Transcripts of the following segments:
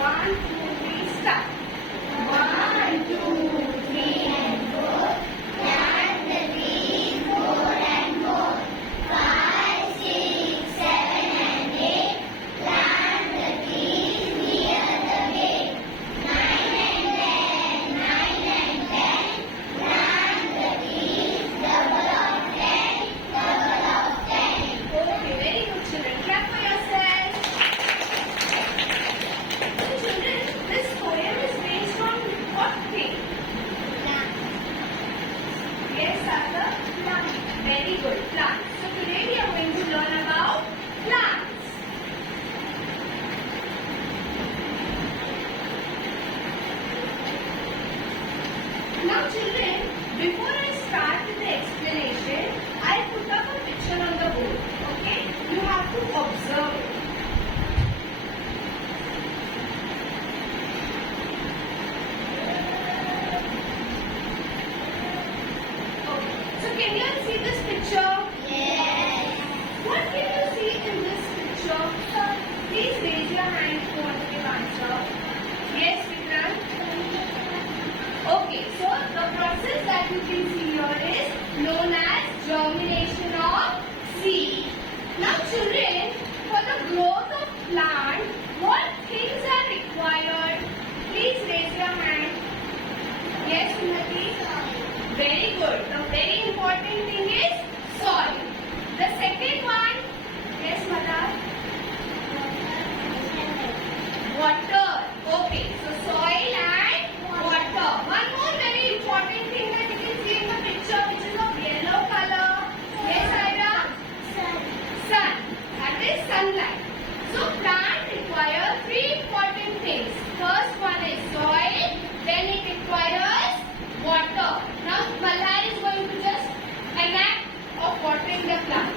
1, 2, 3, start. 1, 2, 3 and 4. Plant the trees 4 and 4. 5, 6, 7 and 8. Plant the trees near the gate. 9 and 10, 9 and 10. Plant the trees double of 10, double of 10. Okay, very good children. Clap for yourselves. So children, this poem is based on what thing? Yes, Tata? Plants. Very good, plants. So today we are going to learn about plants. Now children, before I start with the explanation, I put up a picture on the board. Okay? You have to observe it. Okay. So can you see this picture? Yes. What can you see in this picture? So please raise your hand if you want to give answer. Yes, Vikrant? Okay, so the process that you can see here is known as germination of seed. Now children, for the growth of plant, what things are required? Please raise your hand. Yes, Unnati? Very good. The very important thing is soil. The second one, yes, Mata? Water. Okay, so soil and water. One more very important thing that you can see in the picture, which is of yellow color. Yes, Ira? Sun. That is sunlight. So plant requires three important things. First one is soil, then it requires water. Now Malhar is going to just an act of watering the plant.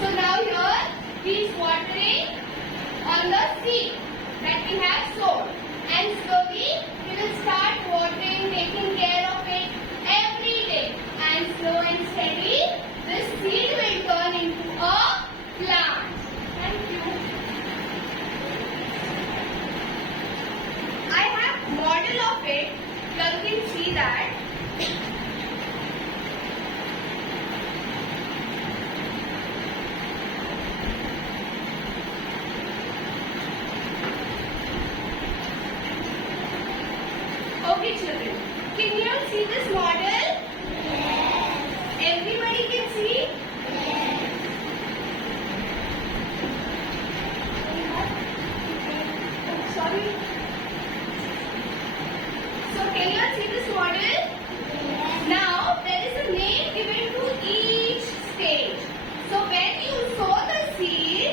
So now here he is watering on the seed that we have sown. And slowly we will start watering, taking care of it every day. And slow and steady, this seed will turn into a plant. Thank you. I have model of it. You can see that. Okay children, can you all see this model? Yes. Everybody can see? Yes. Oh, sorry. So can you all see this model? Yes. Now there is a name given to each stage. So when you sow the seed,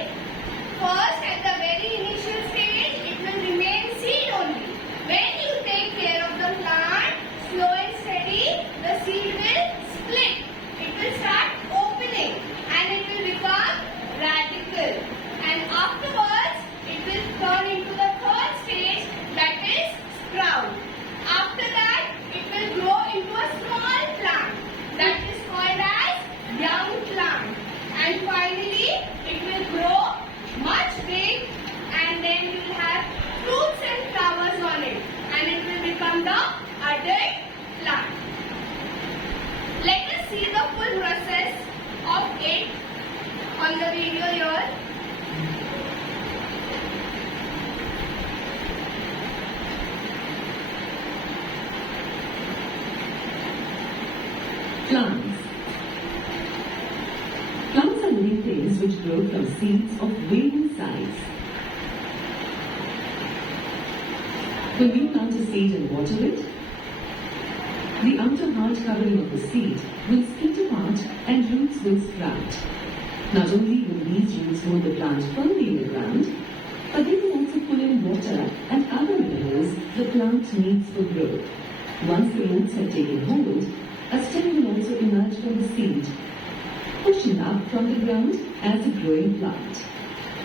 first at the very initial stage, it will remain seed only. When you take care of the plant, slow and steady, the seed will split. It will start opening and it will become radical. And afterwards, it will turn into the third stage, that is sprout. After that, it will grow into a small plant, that is called as young plant. And finally, it will grow much big, and then you will have fruits and flowers on it, and it will become the adult plant. Let us see the full process of it on the video here. Plants. Plants are living things which grow from seeds of varying size. When we plant a seed and water it, the outer hard covering of the seed will split apart and roots will sprout. Not only will these roots hold the plant firmly in the ground, but they will also pull in water and other minerals the plant needs for growth. Once the roots have taken hold, a stem will also emerge from the seed, pushing up from the ground as a growing plant.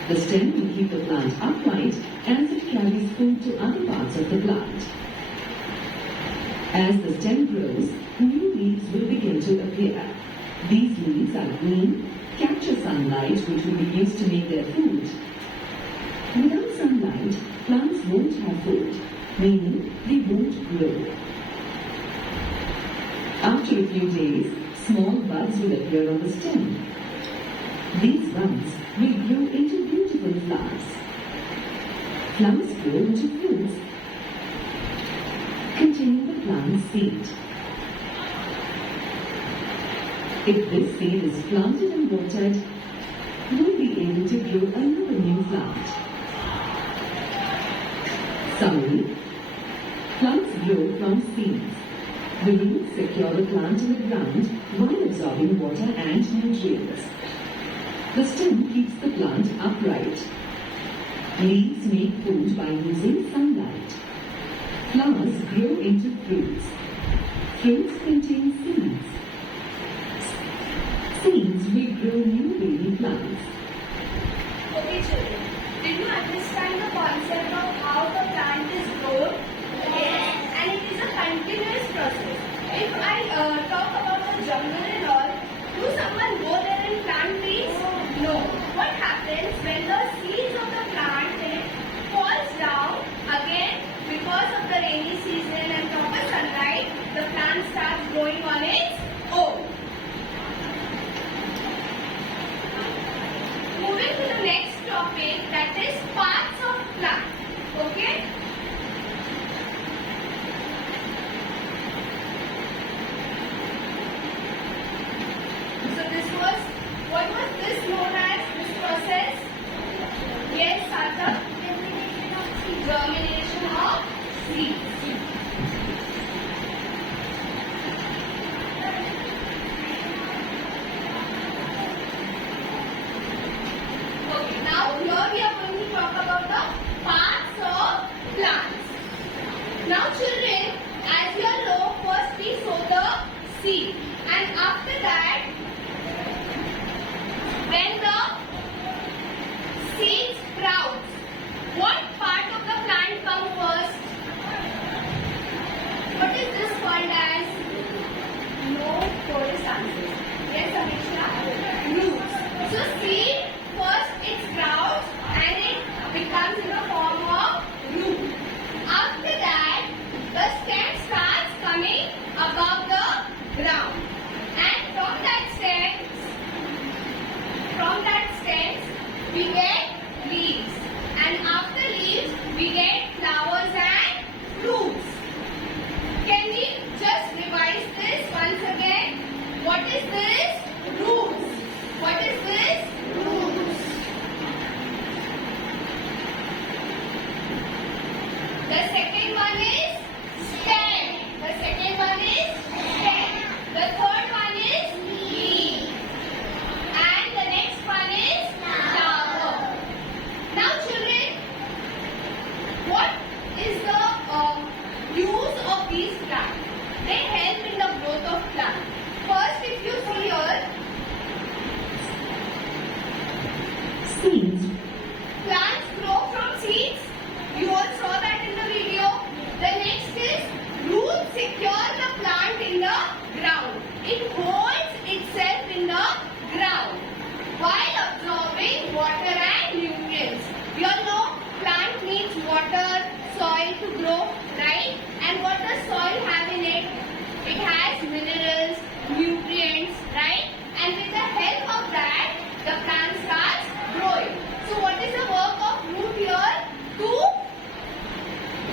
The stem will keep the plant upright as it carries food to other parts of the plant. As the stem grows, new leaves will begin to appear. These leaves are green, capture sunlight which will be used to make their food. Without sunlight, sunlight, plants won't have food, meaning they won't grow. After a few days, small buds will appear on the stem. These buds will grow into beautiful flowers. Flowers grow into fruits containing the plant's seed. If this seed is planted and watered, you'll be able to grow another new plant. Summary: plants grow from seeds. The roots secure the plant in the ground while absorbing water and nutrients. The stem keeps the plant upright. Leaves make food by using sunlight. Flowers grow into fruits. Fruits contain seeds. Seeds will grow new baby plants. Okay, children. Did you understand the concept of how the plant is grown? Yes. And it is a continuous process. If I talk about the jungle and all, do someone go there and plant trees? No. What happens when the seeds of the plant falls down again because of the rainy season and proper sunlight, the plant starts growing on its own. Moving to the next topic, that is parts of plant. Okay? So what was this known as, this process? Yes, Tata? Germination of seeds. Okay, now here we are going to talk about the parts of plants. Now children, as you all know, first we sow the seed, and after that, when the seed sprouts, what part of the plant comes first? What is this called as? No chorus answers. Yes, Amisha? Roots. So seed, first it sprouts and it becomes in the form of root. After that, the stem starts coming above the ground. And from that stems, we get leaves. And after leaves, we get flowers and fruits. Can we just revise this once again? What is this? Roots. What is this? Roots. The second one is stem. The second one is stem. The third one is leaf. And the next one is flower. Now children, what is the use of these plants? They help in the growth of plants. First, if you see here, Seeds. plants grow from seeds. You all saw that in the video. The next is roots secure the plant in the ground. It holds itself in the ground while absorbing water and nutrients. You all know plant needs water, soil to grow, right? And what does soil have in it? It has minerals, nutrients, right? And with the help of that, the plant starts growing. So what is the work of root here?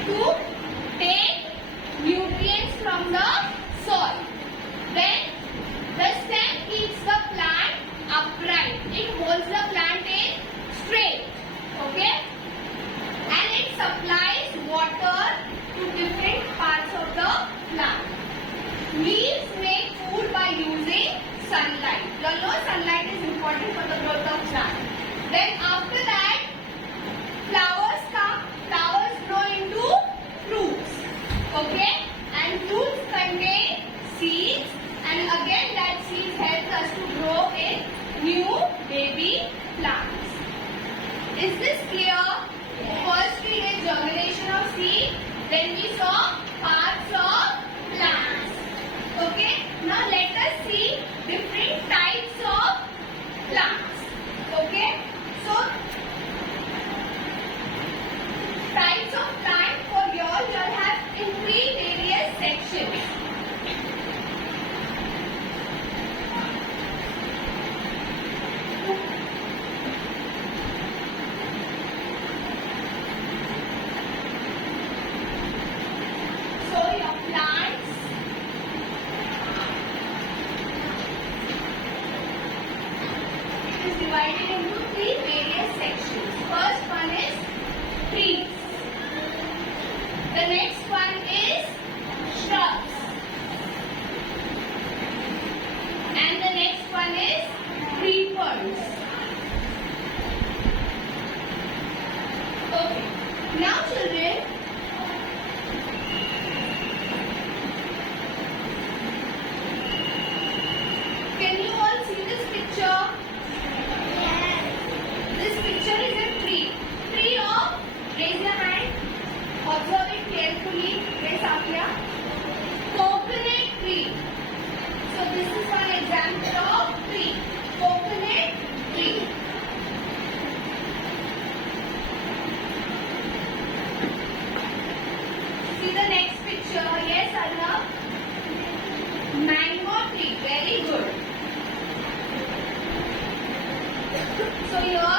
To take nutrients from the soil. Then the stem keeps the plant upright. It holds the plant in straight. Okay? And it supplies water to different parts of the plant. Leaves make food by using sunlight. You all know sunlight is important for the growth of plant. Then after that, flowers come. Flowers grow into fruits. Okay? And fruits contain seeds. And again that seeds help us to grow in new baby plants. Is this clear? First we did germination of seed. Then we saw parts of plants. Okay? The next one is shrubs. And the next one is creepers. Okay. Now children, can you all see this picture? Yes. This picture is a tree. Tree of, raise your hand. Observe it carefully. Yes, Afia. Coconut tree. So this is one example of tree. Coconut tree. See the next picture. Yes, Arnav. Mango tree. Very good. So here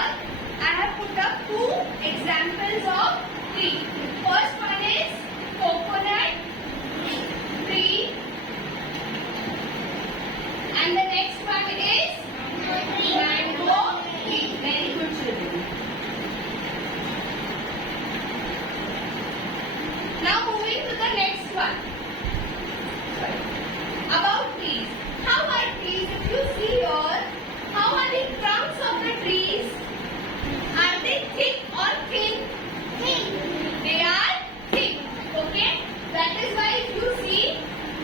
I have put up two examples of tree. First one is coconut tree and the next one is mango tree. Very good children. Now moving to the next one. About trees. How are trees? If you see here, how are the trunks of the trees? Are they thick or thin? Thick. They are thick. Okay? That is why if you see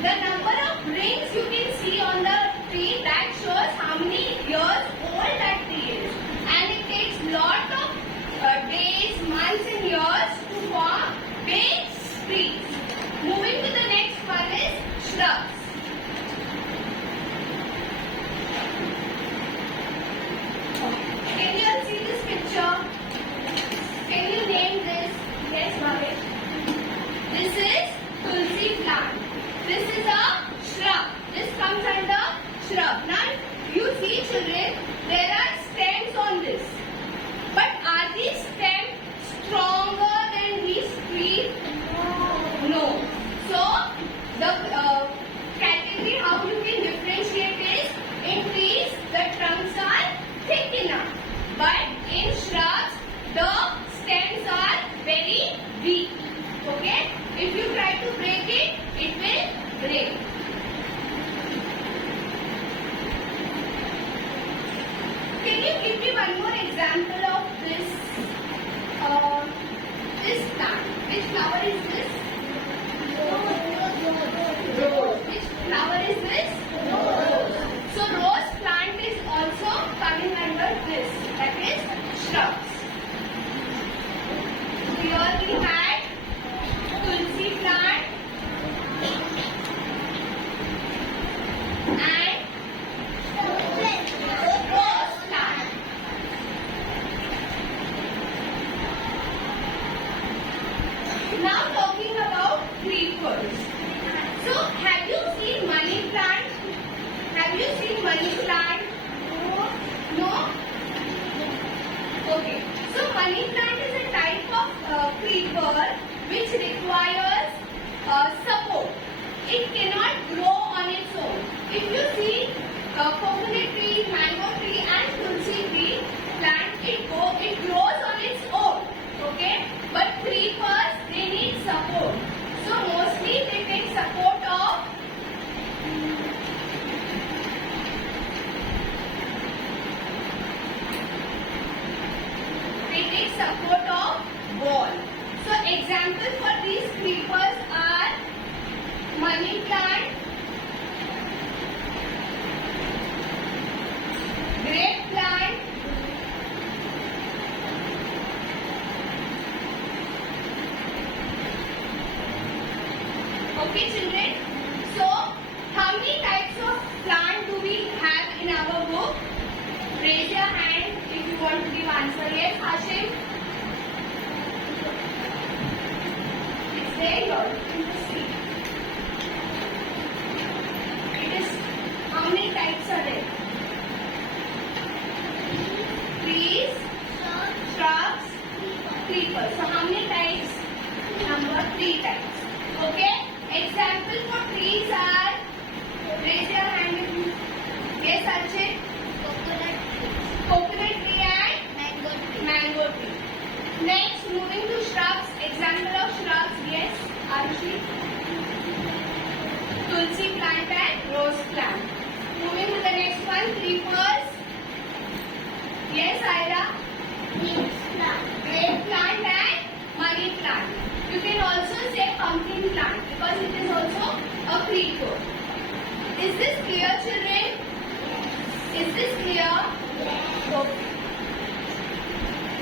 the number of rings you can see on the tree, that shows how many years old that tree is. And it takes lot of days, months and years to form big trees. Moving to the next one is shrubs. Can you all see this picture? Can you name this? Yes, Bhavesh. This is tulsi plant. This is a shrub. This comes under shrub. Now, you see children, there are stems on this. But are these stems stronger than these trees? No. So, the category how you can differentiate is in trees the trunks are thick enough. But in shrubs the stems are very weak. Okay? If you try to break it, it will break. Can you give me one more example of this this plant? Which flower is this? Rose. Which flower is this? Rose. So rose plant is also coming under this. That is shrubs. Here we had tulsi plant and rose plant. Now talking about creepers. So have you seen money plant? Have you seen money plant? No? Okay. So money plant is a type of creeper which requires support. It cannot grow on its own. If you see coconut tree, mango tree and tulsi tree plant, it grows on its own. Okay? But creepers, they need support. So mostly they take support of wall. So examples for these creepers are money plant, grape plant, okay children. So how many types of plant do we have in our book? Raise your hand if you want to give answer. Yes, Hashim? It's there here. You can just see. It is, how many types are there? Trees, shrubs, creepers. So how many types? Number 3 types. Okay? Example for trees are, raise your hand if you, yes Archit? Coconut tree and mango tree. Rose plant. Moving to the next one, creepers. Yes, Ira? Grape plant and money plant. You can also say pumpkin plant because it is also a creeper. Is this clear, children? Is this clear? Okay.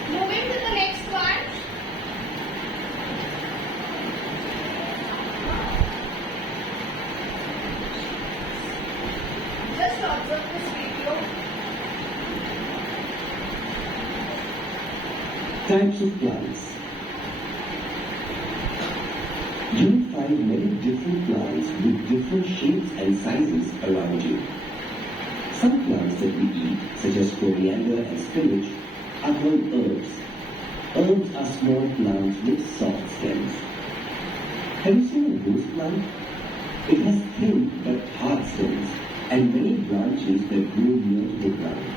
Moving to the next one. Just observe this video. Types of plants. You will find many different plants with different shapes and sizes around you. Some plants that we eat, such as coriander and spinach, are called herbs. Herbs are small plants with soft stems. Have you seen a rose plant? It has thin but hard stems and many branches that grow near to the ground.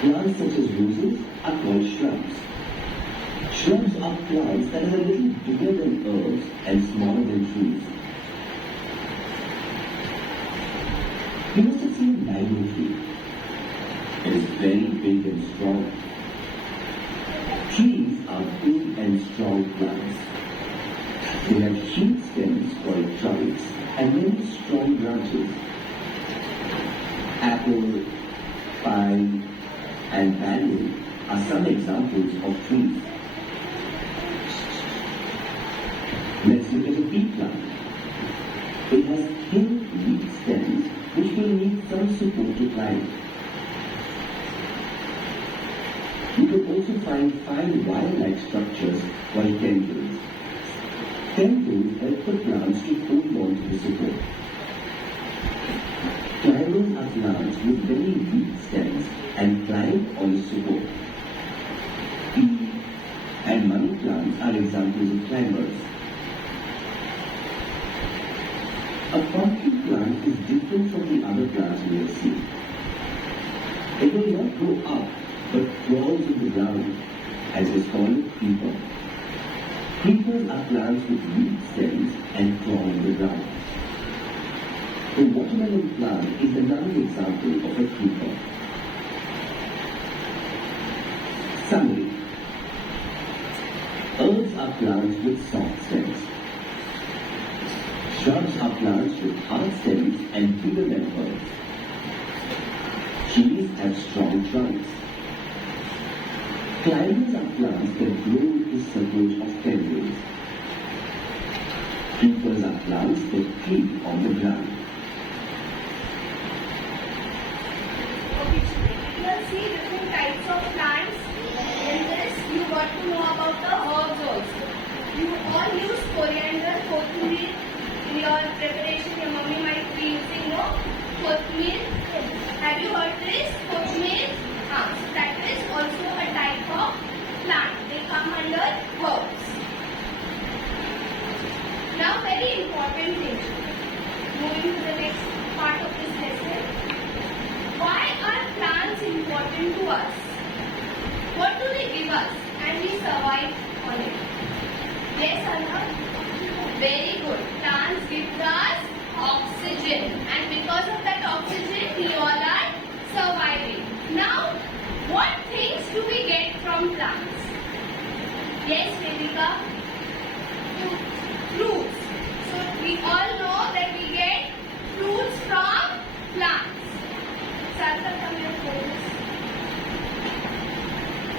Plants such as roses are called shrubs. Shrubs are plants that are a little bigger than herbs and smaller than trees. You must have seen a mango tree. It is very big and strong. Trees are big and strong plants. They have huge stems called trunks and many strong branches. Apple, pine, and banyan are some examples of trees. Let's look at a pea plant. It has thin, weak stems which will need some support to climb. You can also find fine wire-like structures called tendrils. Tendrils help the plants to hold on to the support. Climbers are plants with very weak stems and climb on the support. Pea and money plants are examples of climbers. A pumpkin plant is different from the other plants we have seen. It will not grow up but crawls in the ground, as is called a creeper. Creepers are plants with weak stems and crawl in the ground. The watermelon plant is another example of a creeper. Summary. Herbs are plants with soft stems. Shrubs are plants with hard stems and bigger than herbs. Trees have strong trunks. Climbers are plants that grow with the support of tendrils. Creepers are plants that creep on the ground. Okay, children. You will see different types of plants. In this, you got to know about the herbs also. You all use coriander, kothmeer. In your preparation, your mummy might be using kothmeer. Have you heard this? Kothmeer? So that is also a type of plant. They come under herbs. Now, very important thing. Moving to the next part of this lesson. Why are plants important to us? What do they give us? And we survive on it. Yes, Anna? Very good. Plants give us oxygen, and because of that oxygen, we all are surviving. Now, what things do we get from plants? Yes, Vedika? Fruits. So, we all know that we get fruits from plants. Sarthak, come here, focus.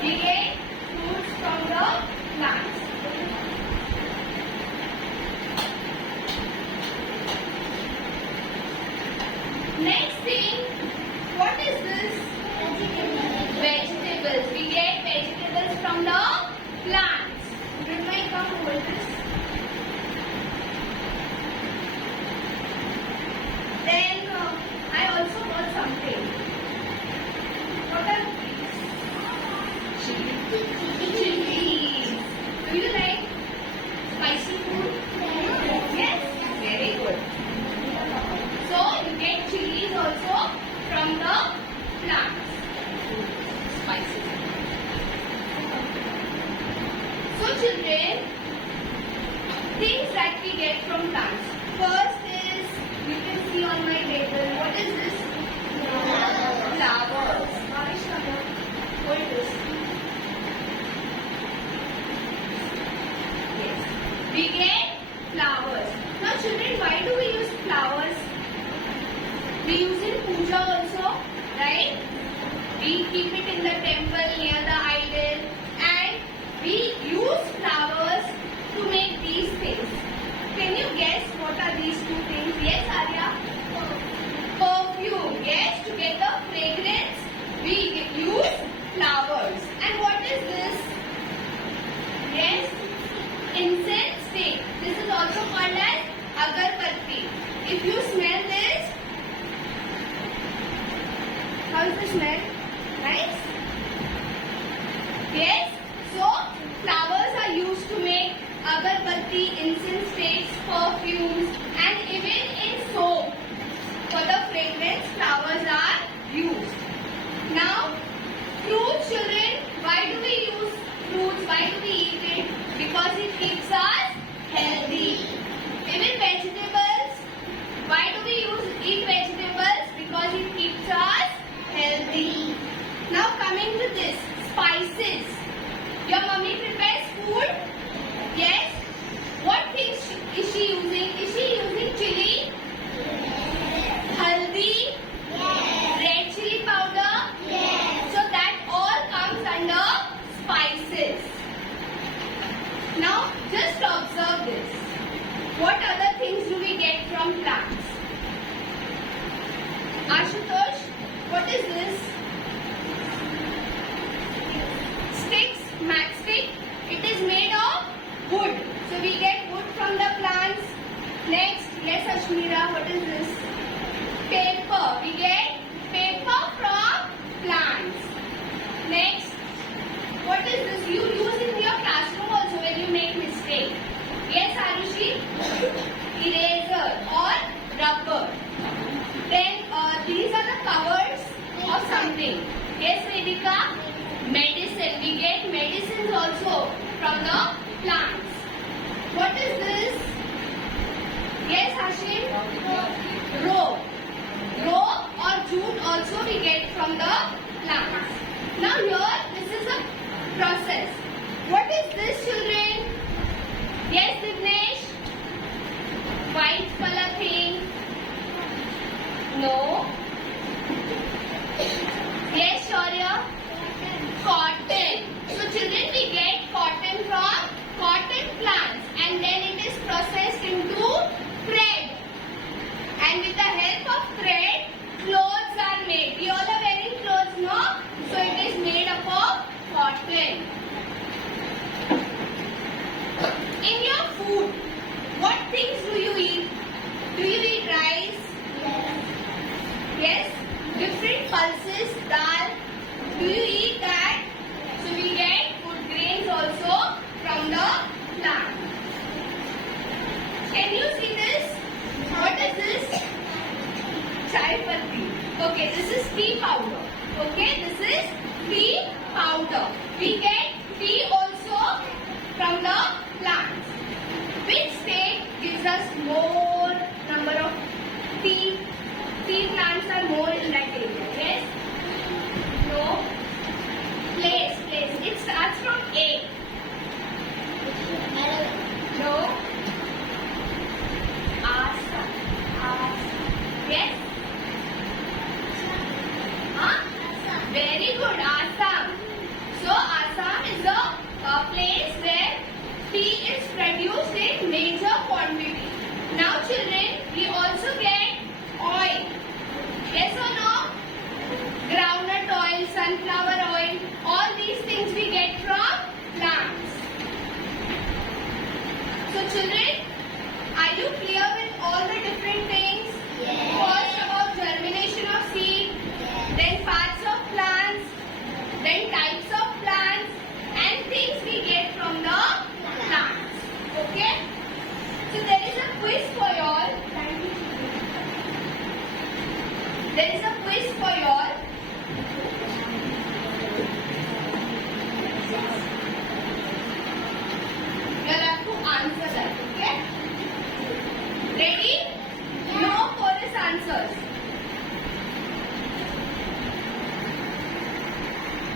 We get fruits from the plants. Next thing, what is this? Vegetables. We get vegetables from the plants. Mridmai, come hold this. Then I also got something. What are these? Chilies. Do you like spicy food? Yes? Very good. So you get chilies also from the plants. Spices. So children, things that we get from plants. First is You can see on my table. What is this? Flowers. What is this? Yes. We get flowers. Now children, why do we use flowers? We use in puja also, right? We keep it in the temple near the idol and we use flowers to make these things. Can you guess what are these two things? Yes, Arya? Perfume. Yes, to get the fragrance, we use flowers. And what is this? Yes, incense stick. This is also called as agarbatti. If you smell this, how is the smell? Nice? Yes, so flowers are used to make agarbatti, incense sticks, perfumes, and even in soap. For the fragrance, flowers are used. Now, fruits, children, why do we use fruits? Why do we eat it? Because it keeps us healthy. Even vegetables, why do we eat vegetables? Because it keeps us healthy. Now coming to this, spices. Your mummy prepares food? Yes. What things is she using? Is she using chili? Haldi? Red chili powder? So that all comes under spices. Now just observe this. What other things do we get from plants? Ashutosh, what is this? Sticks, matchstick. It is made of wood. So we get wood from the plants. Next, yes Ashmira, what is this? Paper. We get paper from plants. Next, what is this? You use in your classroom also when you make mistake. Yes Arushi? Eraser or rubber. Then these are the covers of something. Yes Vedika? Medicine. We get medicines also from the plants. What is this? Yes Hashim? Rope. Rope or jute also we get from the plants. Now here this is a process. What is this children? Yes Divnesh? White color thing? No. Yes Shaurya? Cotton. So children, we get cotton from cotton plants and then it is processed into thread. And with the help of thread, clothes are made. We all are wearing clothes, no? So it is made up of cotton. In your food, what things do you eat? Do you eat rice? Yes. Different pulses, dal. Do you eat that? So we get food grains also from the plant. Can you see this? What is this? Chai patti. Okay, this is tea powder. Okay, this is tea powder. We get tea also from the plants. Which state gives us more number of tea? Tea plants are more in that area. Yes? No? Place. It starts from A. No? Assam. Yes? Huh? Very good. Assam. So Assam is a place where tea is produced in major quantity. Now children, we also get oil. Yes or no? Groundnut oil, sunflower oil, all these things we get from plants. So children,